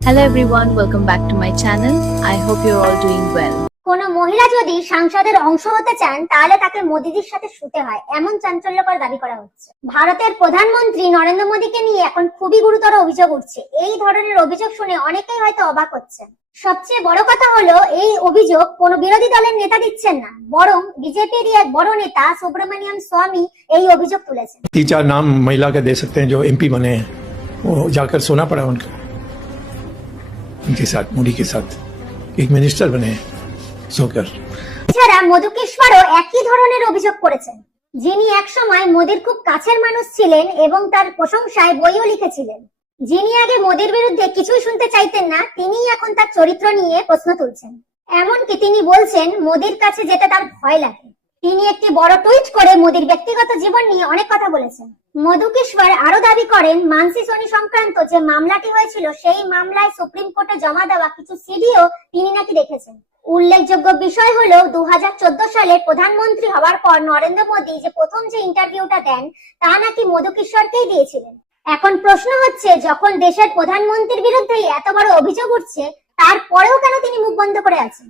Hello everyone, welcome back to my channel. I hope you're all doing well. কোন মহিলা যদি সংসদের অংশ হতে চান তাহলে তাকে মোদিজির সাথে শুতে হয়, এমন চাঞ্চল্যকর দাবি করা হচ্ছে। ভারতের প্রধানমন্ত্রী নরেন্দ্র মোদীকে নিয়ে এখন খুবই গুরুতর অভিযোগ উঠছে। এই ধরনের অভিযোগ শুনে অনেকেই হয়তো অবাক হচ্ছেন। সবচেয়ে বড় কথা হলো এই অভিযোগ কোনো বিরোধী দলের নেতা দিচ্ছেন না, বরং বিজেপির এক বড় নেতা সুব্রমণিयम स्वामी এই অভিযোগ তুলেছেন। 3-4 नाम महिला के दे सकते हैं जो एमपी बने हैं, वो जाकर सोना पड़ा उनको, उनके साथ, मोदी के साथ एक मिनिस्टर बने सोकर। এছাড়া মধুকেশ্বরও একই ধরনের অভিযোগ করেছেন, যিনি একসময় মোদির খুব কাছের মানুষ ছিলেন এবং তার প্রশংসায় বইও লিখেছিলেন। যিনি আগে মোদির বিরুদ্ধে কিছুই শুনতে চাইতেন না, তিনিই এখন তার চরিত্র নিয়ে প্রশ্ন তুলছেন। এমনকি তিনি বলছেন মোদির কাছে যেতে তার ভয় লাগে। তিনি একটি বড় টুইট করে মোদির ব্যক্তিগত জীবন নিয়ে অনেক কথা বলেছেন। মধুকেশ্বর আরো দাবি করেন মানসি সোনি সংক্রান্ত যে মামলাটি হয়েছিল সেই মামলায় সুপ্রিম কোর্টে জমা দেওয়া কিছু সিডিও তিনি নাকি দেখেছেন। উল্লেখযোগ্য বিষয় হলো 2014 সালে প্রধানমন্ত্রী হওয়ার পর নরেন্দ্র মোদী যে প্রথম যে ইন্টারভিউটা দেন তা নাকি মধুকেশ্বরকেই দিয়েছিলেন। এখন প্রশ্ন হচ্ছে, যখন দেশের প্রধানমন্ত্রীর বিরুদ্ধে এত বড় অভিযোগ উঠছে তারপরেও কেন তিনি মুখ বন্ধ করে আছেন?